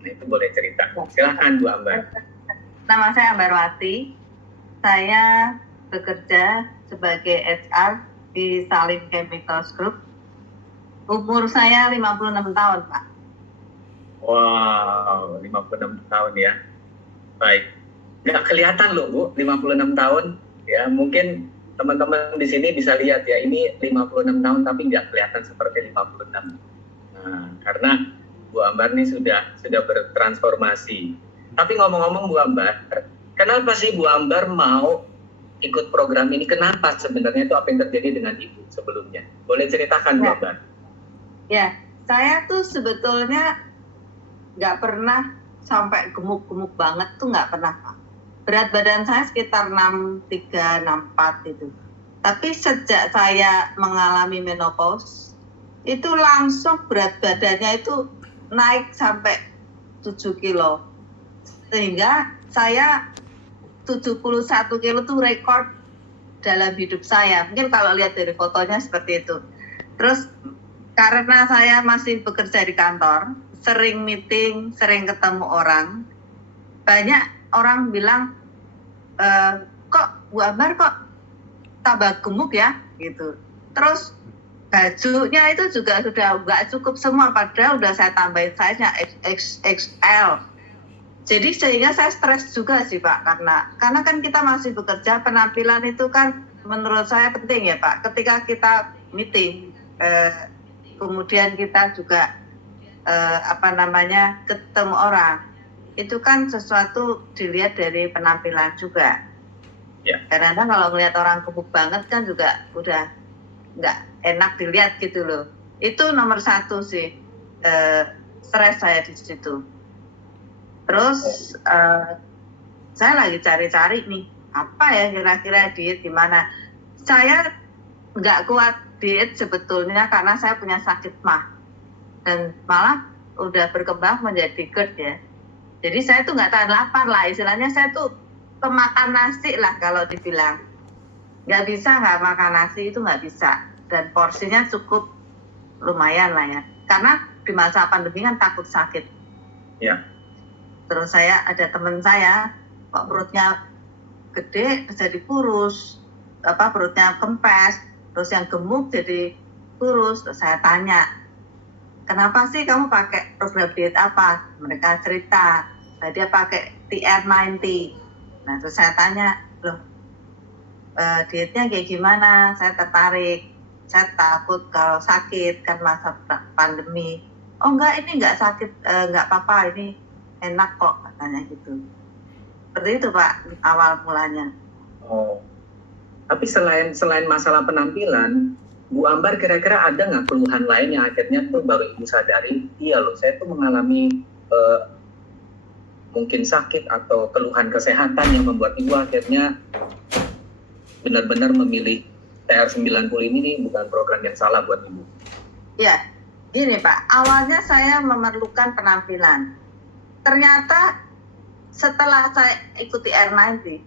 Nah, itu boleh cerita. Silakan Bu Ambar. Nama saya Ambarwati. Saya bekerja sebagai HR di Salim Chemicals Group. Umur saya 56 tahun, Pak. Wow, 56 tahun ya. Baik. Nggak kelihatan loh, Bu, 56 tahun. Ya, mungkin teman-teman di sini bisa lihat ya, ini 56 tahun tapi nggak kelihatan seperti 56. Nah, karena Bu Ambar ini sudah bertransformasi. Tapi ngomong-ngomong Bu Ambar, kenapa sih Bu Ambar mau ikut program ini? Kenapa sebenarnya itu apa yang terjadi dengan Ibu sebelumnya? Boleh ceritakan Bu Ambar? Ya, saya tuh sebetulnya nggak pernah sampai gemuk-gemuk banget tuh nggak pernah, Pak. Berat badan saya sekitar 63, 64 gitu. Tapi sejak saya mengalami menopause, itu langsung berat badannya itu naik sampai 7 kilo. Sehingga saya 71 kilo itu rekor dalam hidup saya. Mungkin kalau lihat dari fotonya seperti itu. Terus karena saya masih bekerja di kantor, sering meeting, sering ketemu orang, banyak orang bilang, kok Bu Ambar kok tambah gemuk ya gitu. Terus bajunya itu juga sudah nggak cukup semua, padahal udah saya tambahin size-nya XXL. Jadi sehingga saya stres juga sih Pak, karena kan kita masih bekerja, penampilan itu kan menurut saya penting ya Pak. Ketika kita meeting, kemudian kita juga ketemu orang, itu kan sesuatu dilihat dari penampilan juga. Ya. Karena kalau melihat orang gemuk banget kan juga udah nggak enak dilihat gitu loh. Itu nomor satu sih, stres saya di situ. Terus saya lagi cari-cari nih, apa ya kira-kira diet gimana. Saya nggak kuat diet sebetulnya karena saya punya sakit mah. Dan malah udah berkembang menjadi GERD ya. Jadi saya tuh nggak tahan lapar lah, istilahnya saya tuh pemakan nasi lah kalau dibilang. Nggak bisa nggak makan nasi, itu nggak bisa. Dan porsinya cukup lumayan lah ya. Karena di masa pandemi kan takut sakit. Ya. Terus saya ada teman saya, kok perutnya gede jadi kurus, perutnya kempes, terus yang gemuk jadi kurus. Terus saya tanya, kenapa sih kamu pakai program diet apa? Mereka cerita, dia pakai TR90. Nah, terus saya tanya, loh, dietnya kayak gimana? Saya tertarik. Saya takut kalau sakit, kan masa pandemi. Oh enggak, ini enggak sakit, enggak apa-apa, ini enak kok, katanya gitu. Seperti itu Pak, awal mulanya. Oh, tapi selain masalah penampilan, Bu Ambar kira-kira ada nggak keluhan lain yang akhirnya tuh baru Ibu sadari, iya loh, saya tuh mengalami mungkin sakit atau keluhan kesehatan yang membuat Ibu akhirnya benar-benar memilih TR90 ini bukan program yang salah buat Ibu? Ya, gini Pak, awalnya saya memerlukan penampilan. Ternyata setelah saya ikuti R90,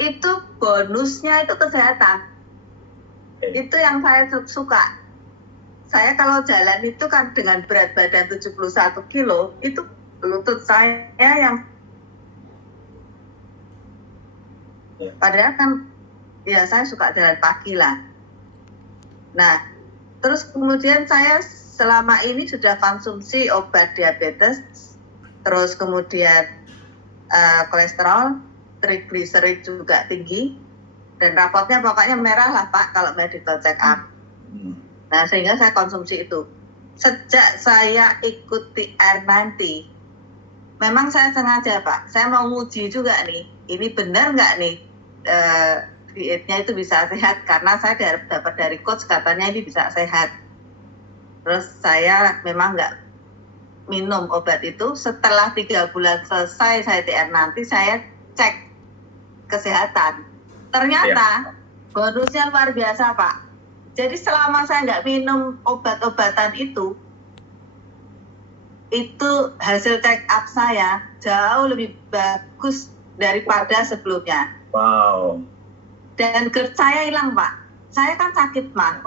itu bonusnya itu kesehatan. Itu yang saya suka. Saya kalau jalan itu kan dengan berat badan 71 kilo, itu lutut saya yang padahal kan ya saya suka jalan pagi lah. Nah, terus kemudian saya selama ini sudah konsumsi obat diabetes, terus kemudian kolesterol, trigliserid juga tinggi, dan rapotnya pokoknya merah lah Pak kalau medical check up. Nah, sehingga saya konsumsi itu. Sejak saya ikuti R90, memang saya sengaja Pak, saya mau nguji juga nih, ini benar nggak nih dietnya itu bisa sehat, karena saya dapat dari coach katanya ini bisa sehat. Terus saya memang nggak minum obat itu. Setelah 3 bulan selesai saya TR90, saya cek kesehatan. Ternyata bonusnya luar biasa Pak. Jadi selama saya nggak minum obat-obatan itu hasil check up saya jauh lebih bagus daripada sebelumnya. Wow. Dan GERD saya hilang Pak. Saya kan sakit mah.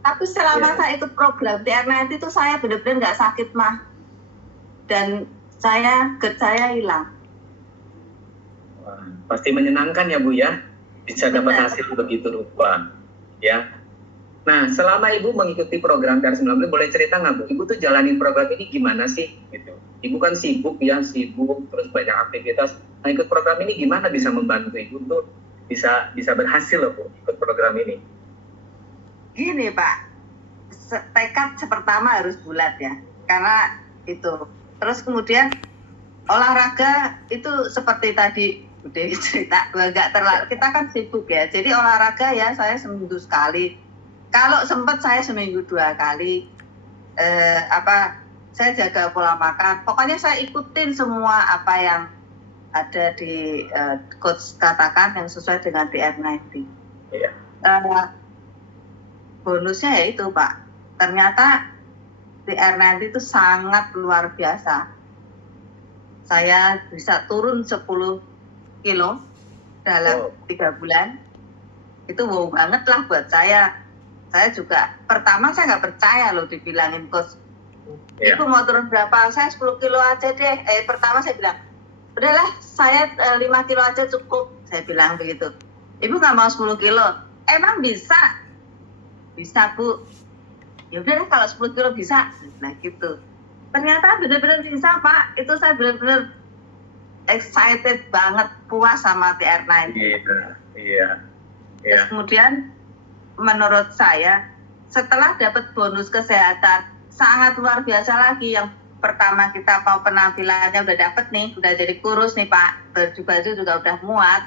Tapi selama saya ikut program TR90 itu saya benar-benar nggak sakit mah. Dan GERD saya hilang. Wah, pasti menyenangkan ya Bu ya, bisa dapat Benar. hasil begitu rupa ya. Nah, selama Ibu mengikuti program PR19, boleh cerita nggak Bu? Ibu tuh jalanin program ini gimana sih? Gitu. Ibu kan sibuk ya, sibuk terus banyak aktivitas. Nah, ikut program ini gimana bisa membantu Ibu tuh bisa berhasil loh Bu ikut program ini? Gini Pak, tekad pertama harus bulat ya, karena itu. Terus kemudian olahraga itu seperti tadi udah cerita, nggak terlalu, kita kan sibuk ya. Jadi olahraga ya saya seminggu sekali. Kalau sempat saya seminggu 2 kali. Saya jaga pola makan. Pokoknya saya ikutin semua apa yang ada di coach katakan yang sesuai dengan TR90. Iya. Bonusnya ya itu Pak. Ternyata TR90 itu sangat luar biasa. Saya bisa turun 10 kilo dalam 3 bulan. Itu wow banget lah buat saya. Saya juga, pertama saya nggak percaya loh dibilangin coach. Ibu mau turun berapa? Saya 10 kilo aja deh. Pertama saya bilang, udahlah saya 5 kilo aja cukup. Saya bilang begitu. Ibu nggak mau 10 kilo? Emang bisa? Bisa Bu. Ya udahlah kalau 10 kilo bisa. Nah gitu. Ternyata benar-benar bisa Pak. Itu saya benar-benar excited banget, puas sama TR90. Iya. Terus kemudian menurut saya setelah dapat bonus kesehatan sangat luar biasa lagi. Yang pertama kita mau penampilannya udah dapet nih, udah jadi kurus nih Pak, baju juga udah muat.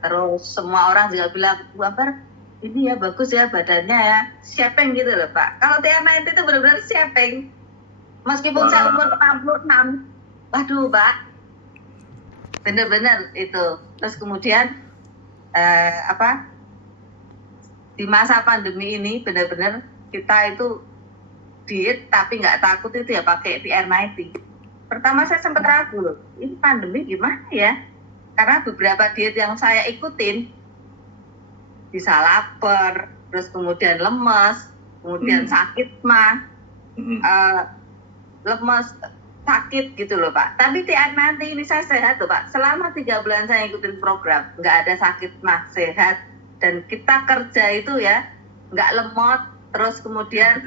Terus semua orang juga bilang, Bu Ambar ini ya bagus ya badannya ya, shaping gitu loh Pak. Kalau TR90 itu benar-benar shaping. Meskipun saya umur 66, waduh Pak, benar-benar itu. Terus kemudian di masa pandemi ini benar-benar kita itu diet tapi nggak takut itu ya pakai TR90. Pertama saya sempat ragu loh, ini pandemi gimana ya? Karena beberapa diet yang saya ikutin bisa lapar, terus kemudian lemes, kemudian sakit mah, lemes, sakit gitu loh Pak. Tapi TR90 ini saya sehat loh Pak. Selama 3 bulan saya ikutin program, nggak ada sakit mah, sehat. Dan kita kerja itu ya nggak lemot, terus kemudian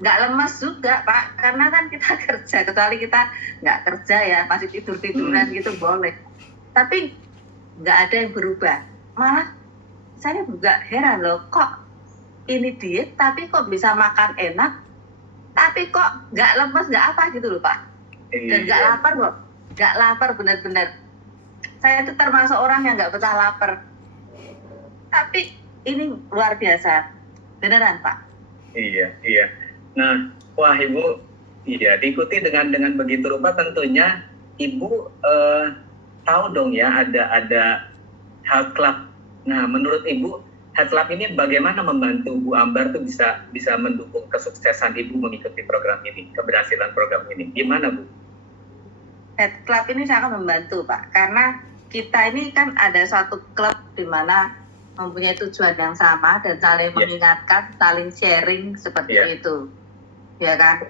nggak lemas juga Pak, karena kan kita kerja, kecuali kita nggak kerja ya masih tiduran gitu boleh, tapi nggak ada yang berubah. Malah saya juga heran loh, kok ini diet tapi kok bisa makan enak, tapi kok nggak lemas nggak apa gitu loh Pak, dan nggak lapar loh, nggak lapar benar-benar. Saya itu termasuk orang yang nggak betah lapar. Tapi ini luar biasa, beneran Pak. Iya. Nah, wah Ibu, iya diikuti dengan begitu rupa tentunya Ibu tahu dong ya ada Health Club. Nah, menurut Ibu Health Club ini bagaimana membantu Bu Ambar tuh bisa mendukung kesuksesan Ibu mengikuti program ini, keberhasilan program ini? Gimana Bu? Health Club ini sangat membantu Pak, karena kita ini kan ada satu klub di mana mempunyai tujuan yang sama dan saling mengingatkan, saling sharing seperti itu, ya kan?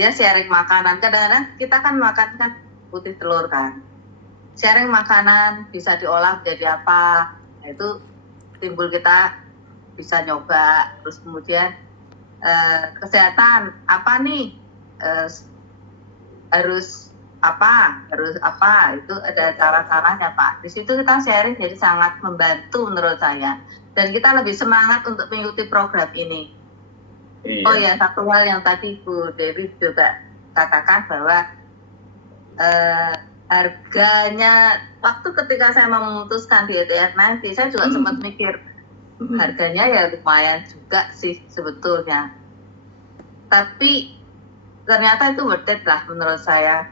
Dia sharing makanan. Kadang-kadang kita kan makan kan putih telur kan. Sharing makanan bisa diolah menjadi apa? Nah, itu timbul kita bisa nyoba. Terus kemudian kesehatan apa nih? Harus apa itu ada cara-caranya Pak. Di situ kita sharing, jadi sangat membantu menurut saya, dan kita lebih semangat untuk mengikuti program ini. Oh ya, satu hal yang tadi Bu Dewi juga katakan bahwa harganya, waktu ketika saya memutuskan di TR90 saya juga sempat mikir harganya ya lumayan juga sih sebetulnya, tapi ternyata itu worth it lah menurut saya.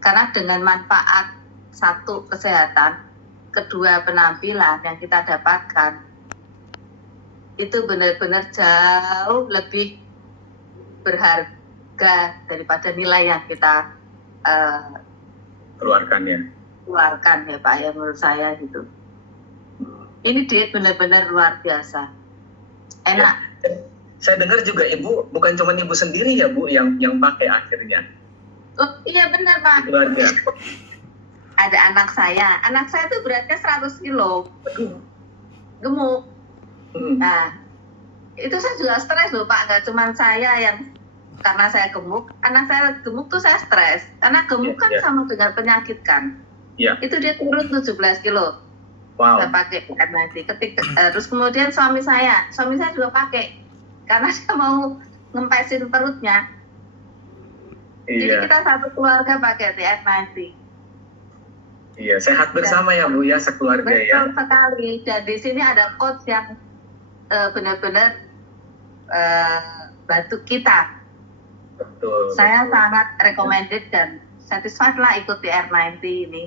Karena dengan manfaat, satu kesehatan, kedua penampilan yang kita dapatkan, itu benar-benar jauh lebih berharga daripada nilai yang kita keluarkan ya Pak ya, menurut saya gitu. Ini diet benar-benar luar biasa, enak. saya dengar juga Ibu, bukan cuma Ibu sendiri ya Bu yang pakai akhirnya. Oh, iya benar Pak. Keluarga. Ada anak saya tuh beratnya 100 kilo, gemuk. Nah, itu saya juga stres loh Pak, nggak cuma saya yang karena saya gemuk, anak saya gemuk tuh saya stres, karena gemuk kan sama dengan penyakit kan. Itu dia turun 17 kilo. Wow. Saya pakai nanti. Terus kemudian suami saya juga pakai, karena dia mau ngempesin perutnya. Jadi kita satu keluarga pakai TF90. Iya, sehat bersama ya Bu ya, sekeluarga ya. Betul sekali. Dan di sini ada coach yang benar-benar bantu kita. Betul. Saya sangat recommended dan satisfied lah ikut TR90 ini.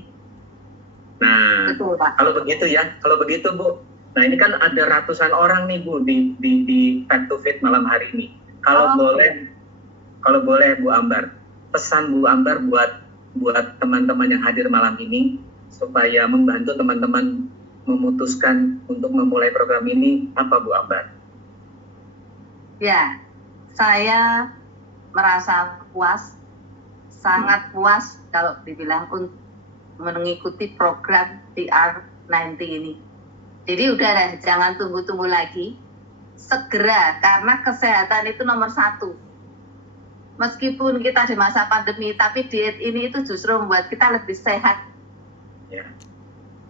Nah, betul, Pak. Kalau begitu Bu, nah ini kan ada ratusan orang nih Bu di Fat to Fit malam hari ini. Kalau boleh Bu Ambar, pesan Bu Ambar buat teman-teman yang hadir malam ini supaya membantu teman-teman memutuskan untuk memulai program ini, apa Bu Ambar? Ya, saya merasa puas, sangat puas kalau dibilang untuk mengikuti program TR90 ini. Jadi udah deh, jangan tunggu-tunggu lagi, segera, karena kesehatan itu nomor 1. Meskipun kita di masa pandemi, tapi diet ini itu justru membuat kita lebih sehat.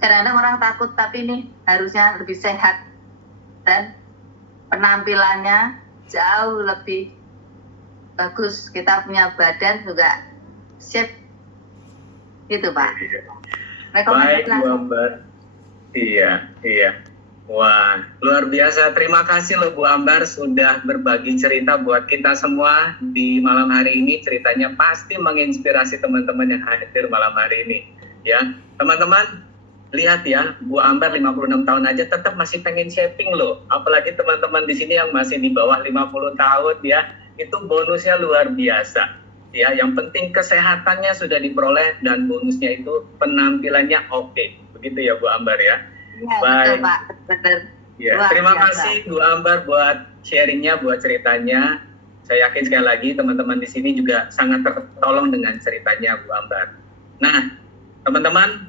Kadang-kadang orang takut, tapi ini harusnya lebih sehat dan penampilannya jauh lebih bagus. Kita punya badan juga shape gitu Pak. Baik Bu Ambar. Iya. Wah, luar biasa. Terima kasih loh Bu Ambar sudah berbagi cerita buat kita semua di malam hari ini. Ceritanya pasti menginspirasi teman-teman yang hadir malam hari ini. Ya, teman-teman, lihat ya, Bu Ambar 56 tahun aja tetap masih pengen shaping loh. Apalagi teman-teman di sini yang masih di bawah 50 tahun ya, itu bonusnya luar biasa. Ya, yang penting kesehatannya sudah diperoleh dan bonusnya itu penampilannya oke. Begitu ya Bu Ambar ya. Ya, betul Pak, betul. Ya, terima kasih Bu Ambar buat sharingnya, buat ceritanya. Saya yakin sekali lagi teman-teman di sini juga sangat tertolong dengan ceritanya Bu Ambar. Nah, teman-teman,